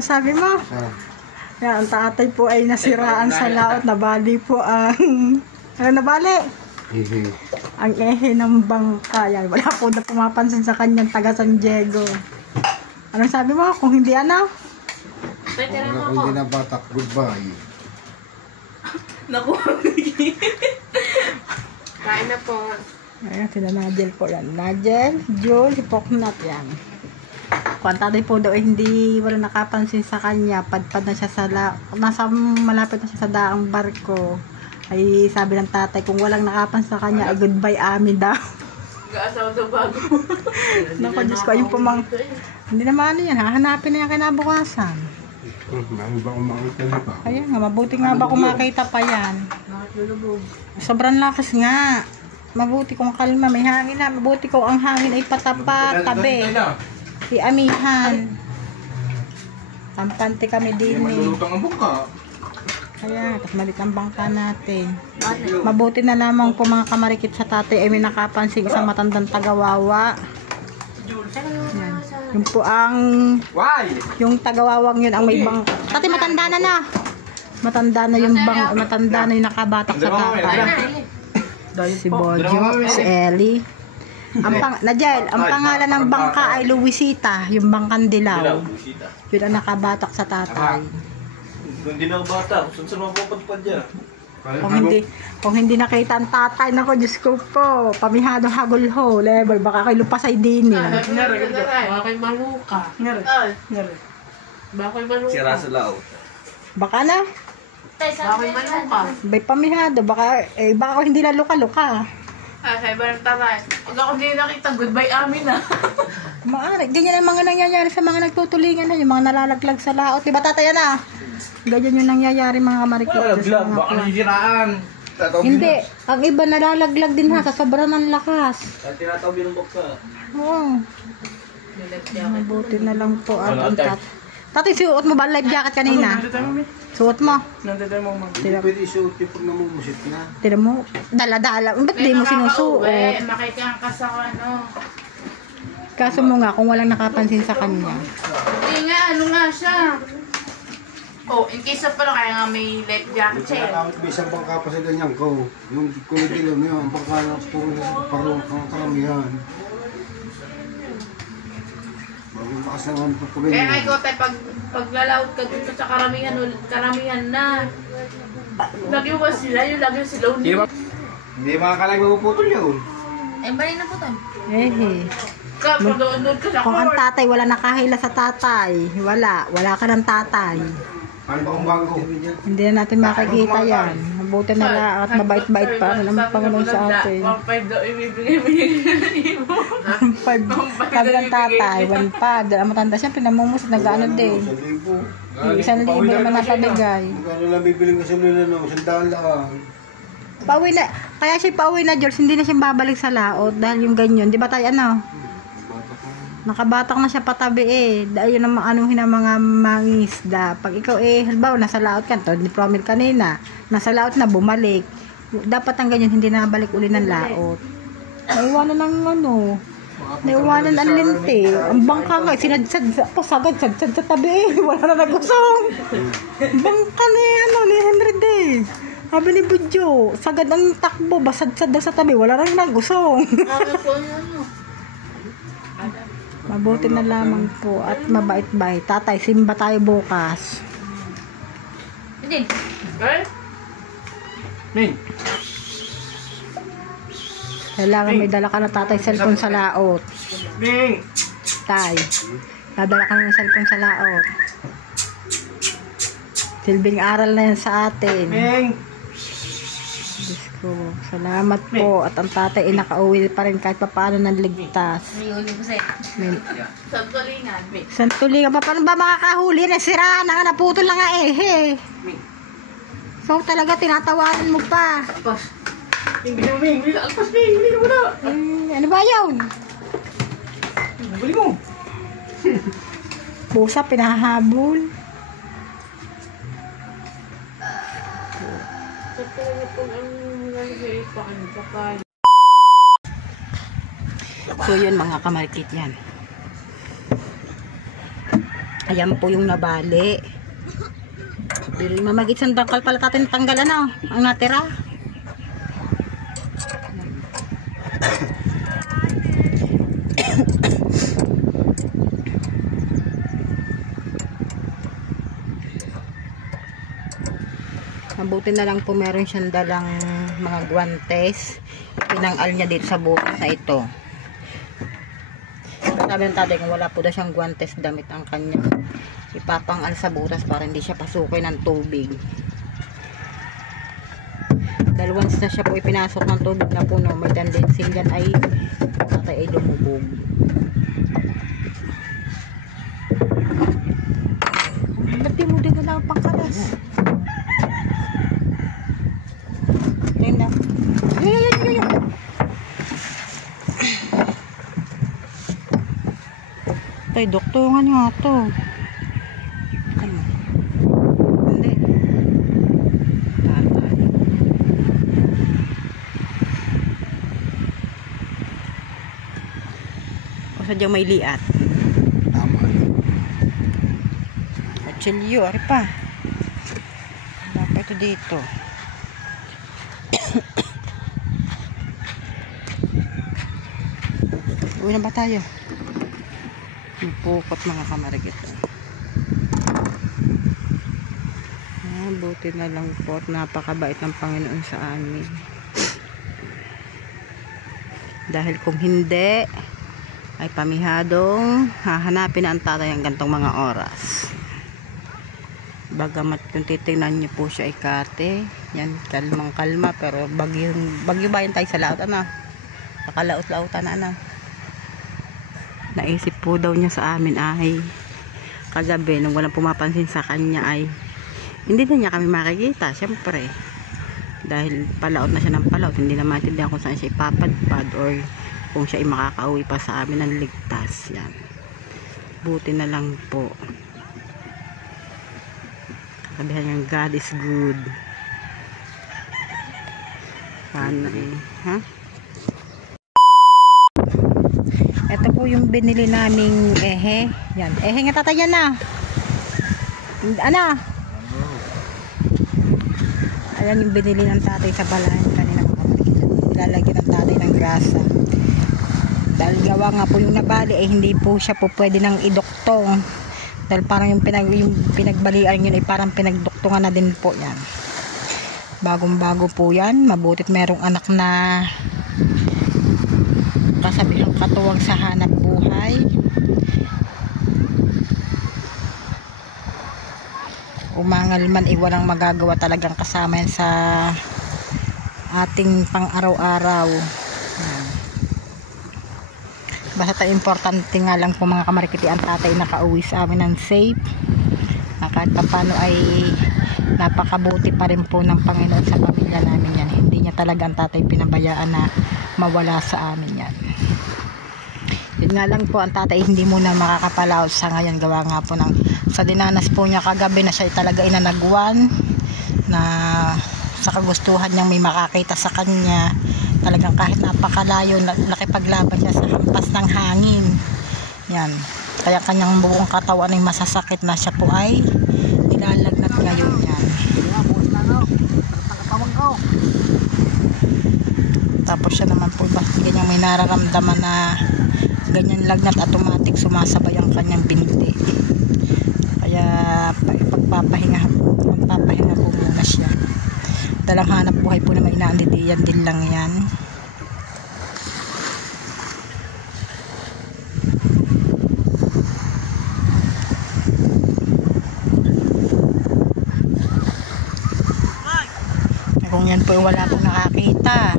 Ano sabi mo? Yan, ang tatay po ay nasiraan sa laot. Nabali po ang... Ano nabali? Ang ehe ng bangka. Yan, wala po na pumapansin sa kanyang taga San Diego. Anong sabi mo? Kung hindi ano? Kung hindi na batak, goodbye. Naku. Kain na po. Ayan, sila Nigel po yan. Nigel, Jewel, si Poknat yan. Kung ang tatay po daw ay hindi wala nakapansin sa kanya, padpad na siya sa nasa malapit na siya sa daang barko. Ay sabi ng tatay, kung walang nakapansin sa kanya, ay goodbye amin daw. Gaasaw daw bago. Naku, Diyos ko, yung pumang... Hindi naman ano yan, hahanapin na yan kinabukasan. Ano ba kung makita na pa? Ayan nga, mabuti nga ba kung makita pa yan. Sobrang lakas nga. Mabuti kung kalma, may hangin na. Mabuti kung ang hangin ay patapat, tabi. Iamihan. Kampante kami din eh. Malulutang ang buka. Kaya, tapos malit ang bangka natin. Mabuti na lamang po mga kamarikit sa tatay ay may nakapansin isang matandang tagawawa. Yan. Yung po ang... Yung tagawawang yun ang may bang... Tatay, matanda na na. Matanda na yung bang... Matanda na yung nakabatak sa tatay. Si Bojo, si Ellie. Najel, ang pangalan ng bangka ay Luisita, yung bangkang dilaw. Yun ang nakabatak sa tatay. Kung hindi na bata, kung saan mo pupunta dyan? Kung hindi nakita ang tatay, nako, Diyos ko po, pamihado hagulho, level, baka kayo lupasay din eh. Baka kayo maluka. Baka kayo maluka. Sira sa lao. Baka na, Baka kayo maluka. may pamihado, baka ako hindi na luka-luka. Sabi ba ng taray? Pag ako hindi nakita, goodbye amin na. Maaari, ganyan ang mga nangyayari sa mga nagtutulingan na, yung mga nalalaglag sa laot. Diba tatay na? Ganyan yung nangyayari mga kamarikot. Baka nasisiraan. Hindi, ang iba nalalaglag din ha, sa sobrang ng lakas. Tinatawag yung buksa. Oo. Mabuti na lang po at ang tatay, suot mo ba life jacket kanina? Suot mo? Pwede isuot yung pag namumusit na. Tira mo, dala-dala. Ba't di mo sinusuot? Makikangkas ako ano. Kaso mo nga, kung walang nakapansin sa kanya. Hindi nga, ano nga siya. Oh, in case of pala, kaya nga may life jacket siya. May isang bangka pa sa ganyan ko. Yung kulay dilaw niya, ang bangka na puro parang karamihan. Bagong lakas naman po kami. Kaya nga ikaw tayo, paglalawad ka dito sa karamihan na. Lagi mo ba sila? Yung lagi sila ulit. Hindi makakalag magpuputol yun. Eh, bali na po tayo. Kung ang tatay, wala nakahila sa tatay. Wala ka ng tatay. Ano ba kung bago? Hindi na natin makikita yan. Mabuti na lang at mabait-bait pa ang Panginoon sa atin. 1.5 daw ibibigay mo. 1.5. Sabi ng tatay, 1.5. Dahil matanda siya, pinamumusit, nag-ano din. 1,000 naman napabigay. Magkano lang bibiling gasolina no? 100 lang. Pauwi na, kaya siya pauwi na, George, hindi na siya babalik sa laot dahil yung ganyan. Di ba tayo ano? Nakabatak na siya patabi eh. Dahil yun ang anuhin ng mga mangisda. Pag ikaw halimbawa, nasa laot ka, to, di-promil kanina, nasa laot na, bumalik. Dapat ang ganyan, hindi na balik uli ng laot. Naiwanan ng ano, naiwanan ang linti. Ang bangka nga, sinadsad sa tabi eh. Wala na nagusong. Bangka na ano, ni Henry Day. Sabi ni Budyo, sagad ang takbo, basad-sad daw sa tabi, wala nang nagusong. Mabuti na lamang po at mabait-bait. Tatay, simba tayo bukas. Hindi. Okay? Kailangan may dala ka na tatay cellphone sa laot. Tay, dadala ka na ng cellphone sa laot. Silbing aral na yan sa atin. Diyos ko, salamat po. At ang tatay ay nakauwi pa rin kahit paano ng ligtas. May uli ko sa'yo. Santulingan. Santulingan pa, paano ba makakahuli? Nasiraan na nga, naputol na nga eh. So talaga, tinatawanan mo pa. Alpas. Hindi mo, Ming. Alpas, Ming. Hindi mo na. Ano ba yun? Buli mo. Pusa, pinahabol. So yun mga kamarikit yan. Ayan po yung nabali. Pero mamagit sa tangkal pala natin tanggal ano, ang natira. Mabuti na lang po meron siyang dalang mga guwantes. Pinangal niya dito sa butas na ito. Sabi ng tatay kung wala po daw siyang guwantes damit ang kanya, ipapangal sa butas para hindi siya pasukin ng tubig. Dahil once na siya po ipinasok ng tubig na puno, may tendency dyan ay tatay ay lumubog. Ba't di mo din wala ang pangkalas? Ayun na. Ayun. Tay, doktoran nga to. Ano? Hindi. Tatay. O sadyang may liat. Tama. Achilyo, ari pa. Wala pa ito dito. Uwi na ba tayo? Pukot mga kamarigit. Buti na lang po at napakabait ng Panginoon sa amin. Dahil kung hindi ay pamihadong hahanapin na ang tatay ang gantong mga oras. Bagamat kung titingnan niyo po siya ay kate, yan, kalmang kalma, pero bagyo ba yun tayo sa laot, ano? Nakalaot-laotan na, ano? Naisip po daw niya sa amin ay kagabi nung walang pumapansin sa kanya ay hindi na niya kami makikita, syempre dahil palaot na siya ng palaot, hindi na maintindihan kung saan siya ipapadpad or kung siya ay makakauwi pa sa amin ng ligtas. Yan, buti na lang po, kakabihan niyang God is good. Sana eh, ha? Ito po yung binili naming ehe. Yan. Ehe nga tatay yan na. Ano? Ayan yung binili ng tatay sa balahan kanina mga kapatid. Ilalagyan ng tatay ng grasa. Dahil gawa nga po yung nabali eh hindi po siya po pwede nang iduktong. Dahil parang yung pinagbalian yun ay parang pinagduktungan na din po yan. Bagong bago po yan. Mabutit merong anak na kasabihang katuwag sa hanap buhay. Umangal man ay walang magagawa, talagang kasama yan sa ating pang araw-araw. Basta importante nga lang po mga kamarikiti ang tatay nakauwi sa amin ng safe, na kahit paano ay napakabuti pa rin po ng Panginoon sa pamilya namin yan. Hindi niya talaga ang tatay pinabayaan na mawala sa amin yan. Yun nga lang po, ang tatay hindi muna makakapalaot sa ngayon, gawa nga po ng sa dinanas po niya kagabi na siya talaga inanagwan na sa kagustuhan niyang may makakita sa kanya. Talagang kahit napakalayo nakipaglaban siya sa hampas ng hangin yan, kaya kanyang buong katawan ay masasakit na siya po ay nilalagnat ngayon yan. Tapos siya naman po ba ganyang may nararamdaman na ganyan lagnat, automatic sumasabay ang kanyang binti, kaya magpapahinga po muna siya. Dalang hanap buhay po na may inaandidiyan din lang yan. Kung yan po wala pong nakakita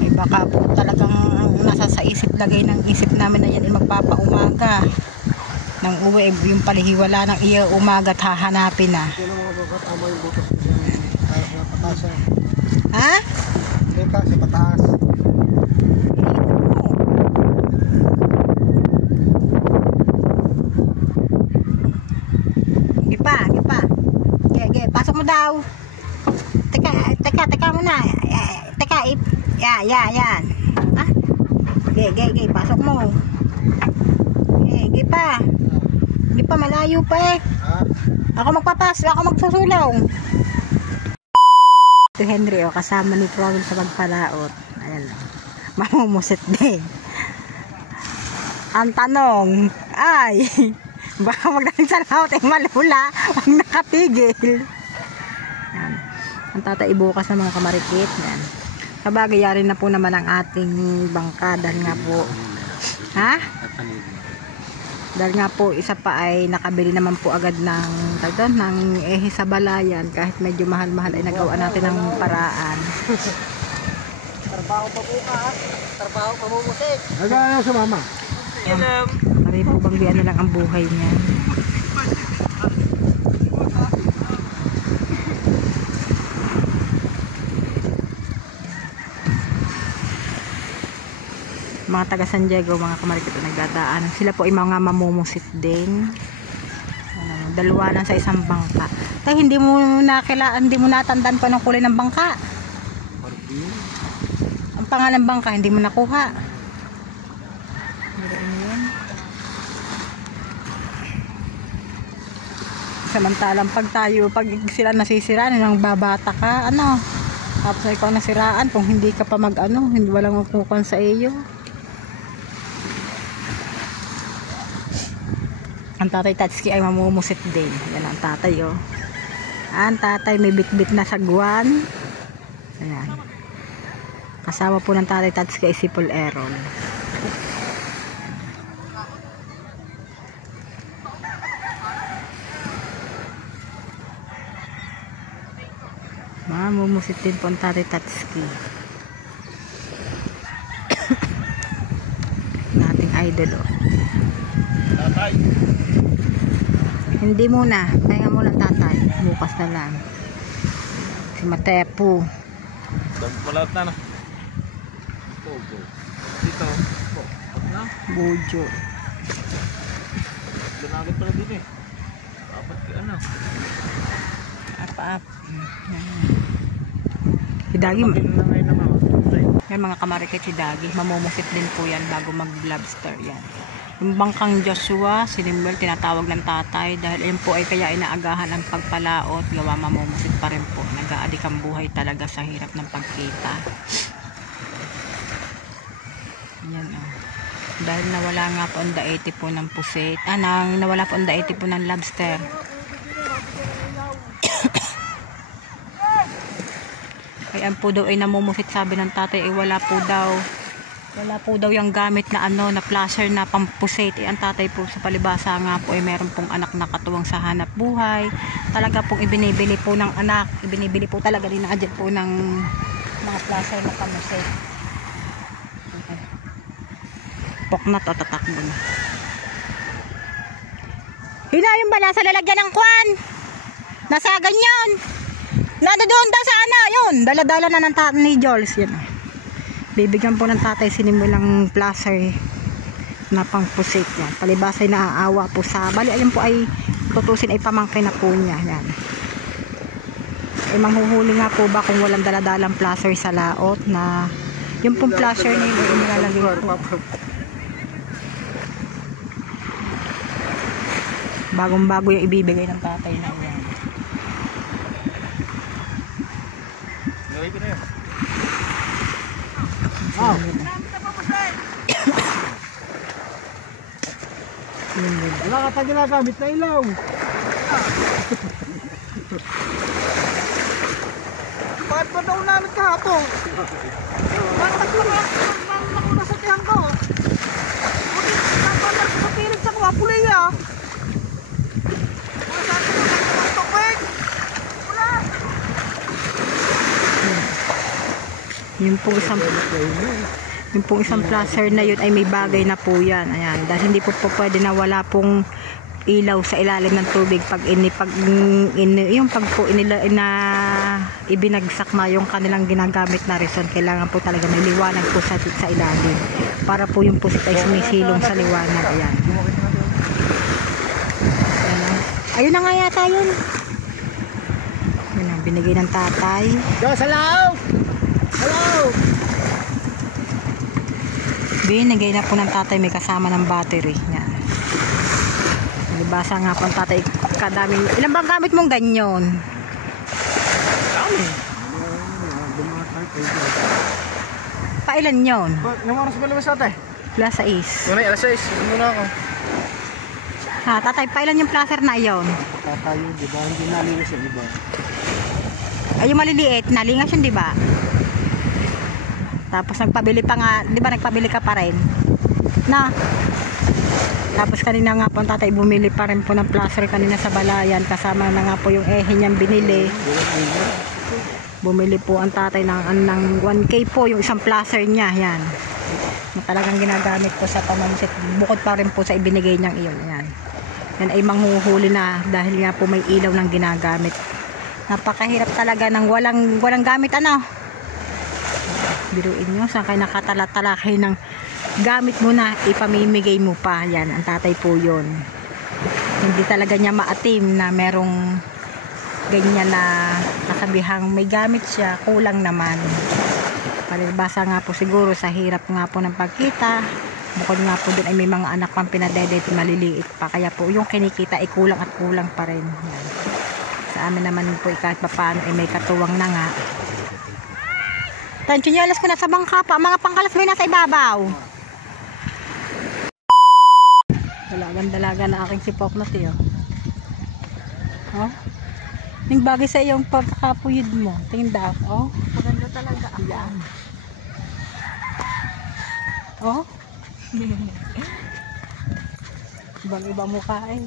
ay baka po talagang nasa sa isip lagay ng isip namin na yan ay magpapaumaga ng uwi, yung palihiwala ng iya umaga at hahanapin na. Ha? Ika sa pataas. Gipa. Ge, pasok mo daw. Teka muna. Yan. Ha? Ge, pasok mo. Ge pa. Di pa, malayo pa eh. Ako magsusulong. Ito Henry, oh, kasama ni Prowell sa pagpalaot. Ayan, oh. Mamumusit din. Ang tanong ay, baka magdating sa laot ay malula, wag nakatigil. Ayan. Ang tatay bukas ng mga kamarikit. Ayan. Sabagay, yari na po naman ang ating bangka dahil nga po, ha? Dahil nga po, isa pa ay nakabili naman po agad ng sa balayan. Kahit medyo mahal-mahal ay nagawa natin ng paraan. Trabaho pa bukas. Trabaho pa bumusik. Nagana sa mama. Pare po bang ano lang ang buhay niya. Mga taga San Diego, mga kamarikit na nagdadaan. Sila po ay mga mamumusit din. Dalawa lang sa isang bangka. Tay, hindi mo natandaan pa ng kulay ng bangka. Ang pangalan bangka, hindi mo nakuha. Samantalang pag sila nasisiraan, nang babata ka, ano, tapos ikaw nasiraan, kung hindi ka pa hindi walang ukukan sa iyo. Ang tatay Tatsuki ay mamumusit din. Yan ang tatay, oh. Ang tatay may bitbit na sagwan. Ayan. Kasama po ng tatay Tatsuki ay si Paul Errol. Mamumusit din po ang tatay Tatsuki. Nating idol, oh. Tatay. Hindi muna, pahinga muna tatay, bukas na lang. Si Matepo. Malaot na. Dito. Bojo. Ganagat pala din eh. Dapat ano. Apa-ap. Si Dagi. Yan mga kamarikit, si Dagi. Mamumusit din po yan bago mag-lobster yan. Yung bangkang Joshua, si Limbel, tinatawag ng tatay dahil yun po ay kaya inaagahan ang pagpalaot, gawa mamumusit pa rin po. Nag-aadik ang buhay talaga sa hirap ng pagkita. Yan, oh. Dahil nawala nga po ang daete po ng pusit. Nawala po ang daete po ng lobster. Kaya po daw ay namumusit, sabi ng tatay ay wala po daw yung gamit na na placer na pampusit. Ang tatay po sa palibasa nga po ay meron pong anak na katuwang sa hanap buhay. Talaga pong ibinibili po ng anak, ibinibili po talaga din na po ng mga placer na pamusit. Poknat o tatakbo na. Hinayon ba nasa lalagyan ng kwan? Nasa ganyan. Doon daw sa yun. Dala-dala na ng tatay ni Jules. Yan. Bibigyan po ng tatay sinimul ng placer na pangpusit yan. Palibas ay naaawa po sa bali. Ayun po ay tutusin ay pamangkin na po niya. Yan. Manghuhuli nga po ba kung walang daladalang placer sa laot na yung pong placer na yun ay nilalagay po. Bagong-bago yung ibibigay ng tatay na yan. Gawin ko na yun. Wala ka pa ginagamit na ilaw. Bakit ba daw namin kahapon? Bakit nakuna sa tiyang ko? Bakit nakapalar ko sa pilig sa kuha puliya? Wala sa akin ng tubig. Wala. Yung pong isang placer na yun ay may bagay na po yan. Ayan. Dahil hindi po pwede na wala pong ilaw sa ilalim ng tubig pag ibinagsak na yung kanilang ginagamit na reson. Kailangan po talaga may liwanag po sa ilalim para po yung pusit ay sumisilong sa liwanag. Ayan. Ayun na nga yata yun. Yun ang binigay ng tatay. Hello! Hello! Binigay na po ng tatay, may kasama ng battery. Yan. Palibasa nga po tatay, kadaming, ilan bang gamit mong ganyan? Pailan yon? Nang oras ba lumos ate? Alas 6. Tunay, alas 6. Muna ako. Ha, tatay, pailan yung placer na iyon? Tatayo, di ba? Hindi nalinis yung iba. Ay, yung maliliit, nalingas yun, di ba? Tapos nagpabili pa nga, di ba nagpabili ka pa rin? Na? Tapos kanina nga po ang tatay bumili pa rin po ng placer kanina sa balayan. Kasama na nga po yung niyang binili. Bumili po ang tatay ng 1K po yung isang placer niya. Yan. Na talagang ginagamit po sa pamansit. Bukod pa rin po sa ibinigay niyang iyon. Yan. Yan ay manghuhuli na dahil nga po may ilaw ng ginagamit. Napakahirap talaga ng walang gamit ano. Biruin nyo, saan kayo nakatala-talakay ng gamit mo na ipamimigay mo pa. Yan, ang tatay po yun. Hindi talaga niya maatim na merong ganyan na kasabihang may gamit siya, kulang naman. Palibasa nga po siguro sa hirap nga po ng pagkita. Bukod nga po dun ay may mga anak pang pinadedete maliliit pa. Kaya po yung kinikita ay kulang at kulang pa rin. Yan. Sa amin naman po kahit pa paano ay may katuwang na nga. Tansyonyalas ko na sa bangka pa. Mga pangkalas mo nasa ibabaw. Dalagan-dalaga na aking sipok na tiyo. Oh? Yung bagay sa iyong pagkakapuyod mo. Tingin daw. Oh? Maganda talaga ako. Yan. Oh? Ibang-iba mukha eh.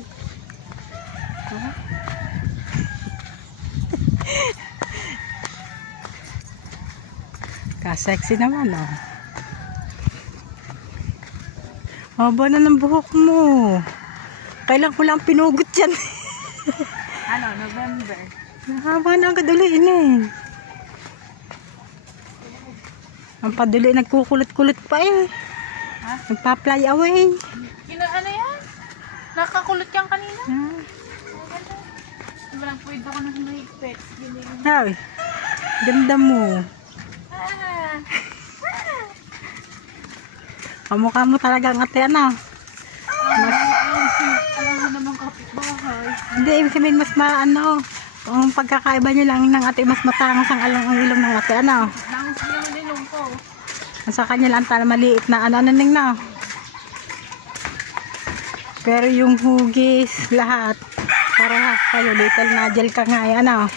Oh? Ka-sexy naman oh. Haba na ng buhok mo. Kailan ko lang pinugot yan. Ano, November. Haba na ang kaduliin eh. Ang paduli nagkukulot-kulot pa eh. Ha? Nagpa-fly away. Ano yan? Nakakulot yan kanina. Ah. Walang pwede ako nang mahigpit. Ay, ganda mo. Kamukha mo talagang ate ano. Alam mo naman kapitbahay. Hindi, ibig sabihin mas maano. Ang pagkakaiba niyo lang ng ate, mas matangos ang ilong ng ate ano. Nangos yung nilong ko. Sa kanya lang tala maliit na ano naning na. Pero yung hugis, lahat. Parehas kayo, little Nigel ka nga ano.